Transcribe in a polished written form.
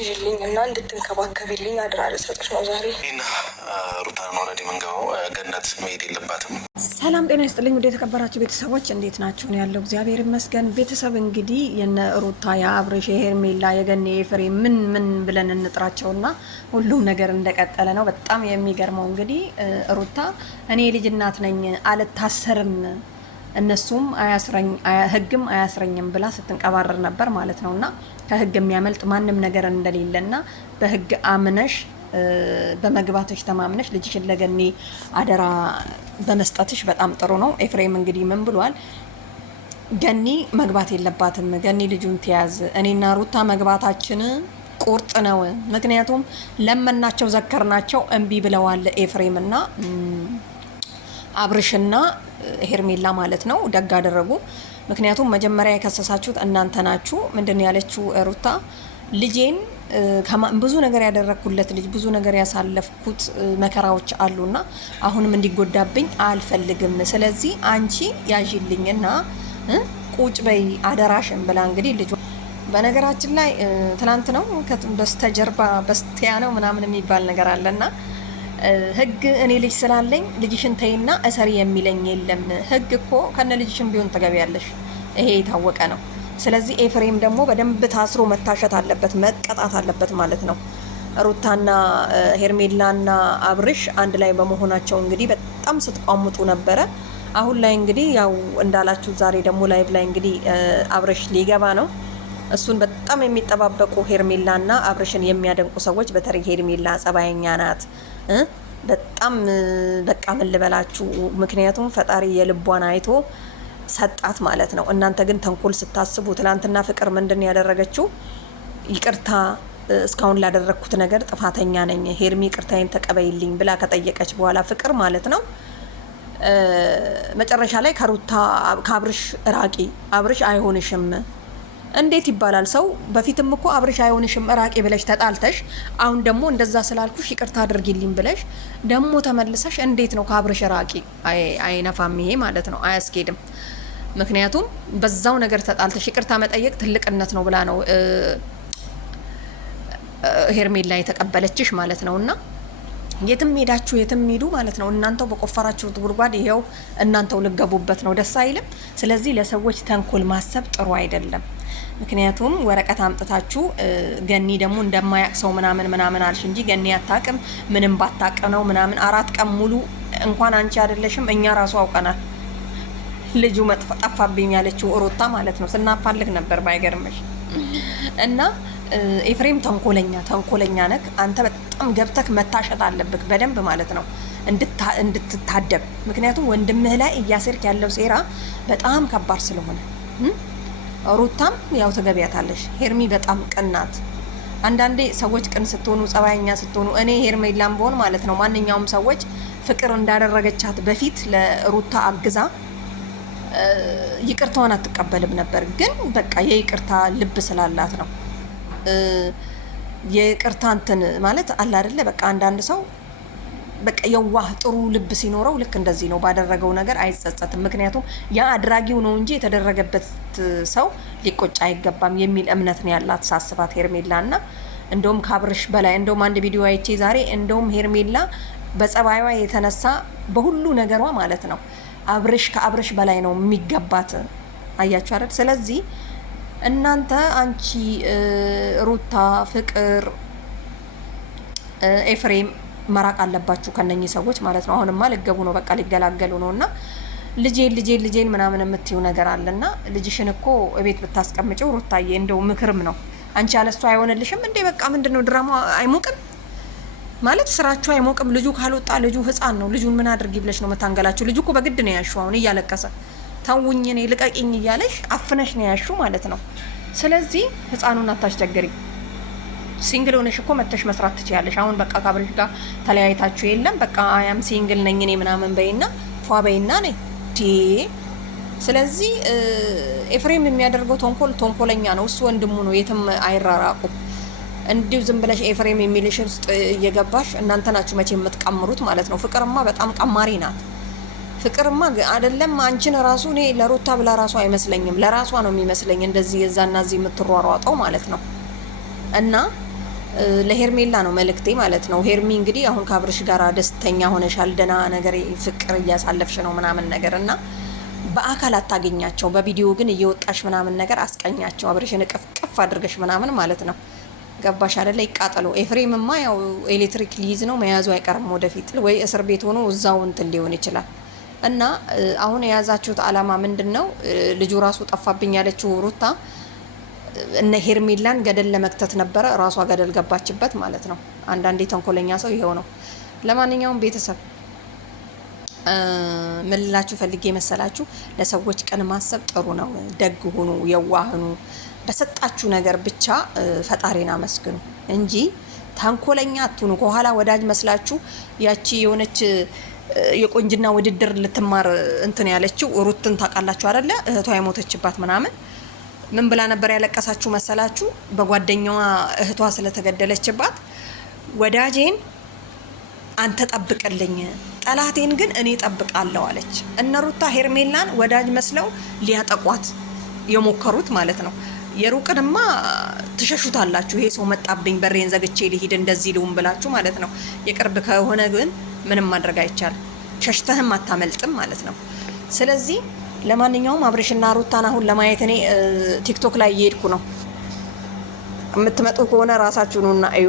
እንድትይዥልኝ እና እንድትንከባከቢልኝ አድራ ልሰጥሽ ነው ዛሬ። እና ሩታን ወረድ መንገባው ገነት መሄድ የለባትም። ሰላም ጤና ይስጥልኝ። ወደ የተከበራችሁ ቤተሰቦች እንዴት ናችሁ? ነው ያለው እግዚአብሔር ይመስገን። ቤተሰብ እንግዲህ የነ ሩታ የአብርሽ የሄርሜላ የገኔ የፍሬም ምን ብለን እንጥራቸውና ሁሉም ነገር እንደቀጠለ ነው። በጣም የሚገርመው እንግዲህ ሩታ እኔ ልጅ እናት ነኝ አልታሰርም እነሱም ህግም አያስረኝም ብላ ስትንቀባረር ነበር ማለት ነውና ከህግ የሚያመልጥ ማንም ነገር እንደሌለና በህግ አምነሽ በመግባትሽ ተማምነሽ ልጅሽን ለገኔ አደራ በመስጠትሽ በጣም ጥሩ ነው። ኤፍሬም እንግዲህ ምን ብሏል? ገኒ መግባት የለባትም፣ ገኒ ልጁን ትያዝ፣ እኔና ሩታ መግባታችን ቁርጥ ነው። ምክንያቱም ለመናቸው ዘከርናቸው እምቢ ብለዋል ኤፍሬምና አብርሽና ሄርሜላ ማለት ነው። ደግ አደረጉ። ምክንያቱም መጀመሪያ የከሰሳችሁት እናንተ ናችሁ። ምንድን ያለችው ሩታ ልጄን ብዙ ነገር ያደረኩለት ልጅ ብዙ ነገር ያሳለፍኩት መከራዎች አሉና አሁንም እንዲጎዳብኝ አልፈልግም። ስለዚህ አንቺ ያዥልኝና ቁጭ በይ አደራሽን ብላ እንግዲህ ልጅ በነገራችን ላይ ትናንት ነው በስተጀርባ በስቲያ ነው ምናምን የሚባል ነገር አለና ህግ እኔ ልጅ ስላለኝ ልጅሽን ተይና እሰሪ የሚለኝ የለም። ህግ እኮ ከነ ልጅሽን ቢሆን ተገቢያለሽ፣ ይሄ የታወቀ ነው። ስለዚህ ኤፍሬም ደግሞ በደንብ ታስሮ መታሸት አለበት፣ መቀጣት አለበት ማለት ነው። ሩታና ሄርሜላና አብርሽ አንድ ላይ በመሆናቸው እንግዲህ በጣም ስትቋሙጡ ነበረ። አሁን ላይ እንግዲህ ያው እንዳላችሁ ዛሬ ደግሞ ላይቭ ላይ እንግዲህ አብርሽ ሊገባ ነው። እሱን በጣም የሚጠባበቁ ሄርሜላና አብርሽን የሚያደንቁ ሰዎች በተለይ ሄርሜላ ጸባየኛ ናት በጣም በቃ ምን ልበላችሁ። ምክንያቱም ፈጣሪ የልቧን አይቶ ሰጣት ማለት ነው። እናንተ ግን ተንኮል ስታስቡ ትላንትና ፍቅር ምንድን ያደረገችው? ይቅርታ እስካሁን ላደረግኩት ነገር ጥፋተኛ ነኝ ሄርሚ ይቅርታዬን ተቀበይልኝ ብላ ከጠየቀች በኋላ ፍቅር ማለት ነው መጨረሻ ላይ ከሩታ ከአብርሽ ራቂ፣ አብርሽ አይሆንሽም እንዴት ይባላል? ሰው በፊትም እኮ አብርሽ አይሆንሽም ራቂ ብለሽ ተጣልተሽ አሁን ደግሞ እንደዛ ስላልኩሽ ይቅርታ አድርጊልኝ ብለሽ ደግሞ ተመልሰሽ እንዴት ነው ከአብርሽ ራቂ? አይነፋም ይሄ ማለት ነው፣ አያስኬድም። ምክንያቱም በዛው ነገር ተጣልተሽ ይቅርታ መጠየቅ ትልቅነት ነው ብላ ነው ሄርሜላ የተቀበለችሽ ማለት ነውና የትም ሄዳችሁ የትም ሄዱ ማለት ነው። እናንተው በቆፈራችሁት ጉድጓድ ይሄው እናንተው ልገቡበት ነው። ደስ አይልም። ስለዚህ ለሰዎች ተንኮል ማሰብ ጥሩ አይደለም። ምክንያቱም ወረቀት አምጥታችሁ ገኒ ደግሞ እንደማያቅ ሰው ምናምን አልሽ እንጂ ገኒ አታቅም ምንም ባታቅ ነው ምናምን 4 ቀን ሙሉ እንኳን አንቺ አይደለሽም እኛ ራሱ አውቀናል። ልጁ ጠፋብኝ ያለችው ሩታ ማለት ነው። ስናፋልግ ነበር ባይገርምሽ። እና ኤፍሬም ተንኮለኛ ነክ አንተ በጣም ገብተክ መታሸት አለብክ በደንብ ማለት ነው እንድትታደብ። ምክንያቱም ወንድምህ ላይ እያሰልክ ያለው ሴራ በጣም ከባድ ስለሆነ ሩታም ያው ተገቢያታለሽ። ሄርሚ በጣም ቅናት። አንዳንዴ ሰዎች ቅን ስትሆኑ ጸባይኛ ስትሆኑ እኔ ሄርሜላም በሆን ማለት ነው ማንኛውም ሰዎች ፍቅር እንዳደረገቻት በፊት ለሩታ አግዛ ይቅርታዋን አትቀበልም ነበር። ግን በቃ የይቅርታ ልብ ስላላት ነው የይቅርታ እንትን ማለት አለ አይደለ? በቃ አንዳንድ ሰው በቃ የዋህ ጥሩ ልብ ሲኖረው ልክ እንደዚህ ነው፣ ባደረገው ነገር አይጸጸትም። ምክንያቱም ያ አድራጊው ነው እንጂ የተደረገበት ሰው ሊቆጭ አይገባም የሚል እምነት ነው ያላት ሳስባት ሄርሜላና እንደውም ካብርሽ በላይ እንደውም አንድ ቪዲዮ አይቼ ዛሬ እንደውም ሄርሜላ በጸባይዋ የተነሳ በሁሉ ነገሯ ማለት ነው ከአብርሽ በላይ ነው የሚገባት። አያችሁ አይደል? ስለዚህ እናንተ አንቺ ሩታ ፍቅር ኤፍሬም መራቅ አለባችሁ ከነኚህ ሰዎች ማለት ነው። አሁንማ ልገቡ ነው በቃ ሊገላገሉ ነውና ልጄን ምናምን የምትይው ነገር አለና ልጅሽን እኮ እቤት ብታስቀምጪው ሩታዬ እንደው ምክርም ነው። አንቺ አለሱ አይሆንልሽም እንዴ? በቃ ምንድነው ድራማ አይሞቅም ማለት ስራችሁ አይሞቅም? ልጁ ካልወጣ ልጁ ህፃን ነው። ልጁን ምን አድርጊ ብለሽ ነው መታንገላችሁ? ልጁ እኮ በግድ ነው ያሹ። አሁን እያለቀሰ ተውኝ እኔ ልቀቂኝ እያለሽ አፍነሽ ነው ያሹ ማለት ነው። ስለዚህ ህፃኑን አታስቸግሪ። ሲንግል ሆነሽ እኮ መተሽ መስራት ትችያለሽ። አሁን በቃ ካብርሽ ጋር ተለያይታችሁ የለም በቃ አያም ሲንግል ነኝ እኔ ምናምን በይና ፏ በይና ነኝ ዲ። ስለዚህ ኤፍሬም የሚያደርገው ተንኮለኛ ነው። እሱ ወንድሙ ነው፣ የትም አይራራቁ። እንዲሁ ዝም ብለሽ ኤፍሬም የሚልሽ ውስጥ እየገባሽ እናንተ ናችሁ መቼ የምትቀምሩት ማለት ነው። ፍቅርማ በጣም ቀማሪ ናት። ፍቅርማ አይደለም አንቺን ራሱ እኔ ለሩታ ብላ ራሱ አይመስለኝም፣ ለራሷ ነው የሚመስለኝ እንደዚህ የዛና እዚህ የምትሯሯጠው ማለት ነው። እና ለሄርሜላ ነው መልእክቴ ማለት ነው። ሄርሚ እንግዲህ አሁን ከአብርሽ ጋር ደስተኛ ሆነሻል፣ ደህና ነገር ፍቅር እያሳለፍሽ ነው ምናምን ነገር እና በአካል አታገኛቸው፣ በቪዲዮ ግን እየወጣሽ ምናምን ነገር አስቀኛቸው። አብርሽን ቅፍ አድርገሽ ምናምን ማለት ነው። ገባሽ አይደለ? ይቃጠሉ። ኤፍሬምማ ያው ኤሌክትሪክ ሊይዝ ነው መያዙ አይቀርም ወደፊት፣ ወይ እስር ቤት ሆኖ እዛው እንትን ሊሆን ይችላል። እና አሁን የያዛችሁት አላማ ምንድን ነው? ልጁ ራሱ ጠፋብኝ ያለችው ሩታ እነ ሄርሜላን ገደል ለመክተት ነበረ፣ ራሷ ገደል ገባችበት ማለት ነው። አንዳንዴ ተንኮለኛ ሰው ይሄው ነው። ለማንኛውም ቤተሰብ ምን ልላችሁ ፈልጌ መሰላችሁ፣ ለሰዎች ቀን ማሰብ ጥሩ ነው። ደግ ሁኑ፣ የዋህኑ፣ በሰጣችሁ ነገር ብቻ ፈጣሪን አመስግኑ እንጂ ተንኮለኛ አትሁኑ። ከኋላ ወዳጅ መስላችሁ ያቺ የሆነች የቆንጅና ውድድር ልትማር እንትን ያለችው ሩትን ታውቃላችሁ አይደለ? እህቷ የሞተችባት ምናምን ምን ብላ ነበር ያለቀሳችሁ መሰላችሁ? በጓደኛዋ እህቷ ስለተገደለችባት ወዳጄን አንተ ጠብቅልኝ፣ ጠላቴን ግን እኔ ጠብቃለሁ አለች። እነ ሩታ ሄርሜላን ወዳጅ መስለው ሊያጠቋት የሞከሩት ማለት ነው። የሩቅንማ ትሸሹታላችሁ። ይሄ ሰው መጣብኝ በሬን ዘግቼ ልሂድ እንደዚህ ልሁን ብላችሁ ማለት ነው። የቅርብ ከሆነ ግን ምንም ማድረግ አይቻልም። ሸሽተህም አታመልጥም ማለት ነው። ስለዚህ ለማንኛውም አብርሽና ሩታን አሁን ለማየት እኔ ቲክቶክ ላይ እየሄድኩ ነው። የምትመጡ ከሆነ ራሳችሁ ነውና እዩ።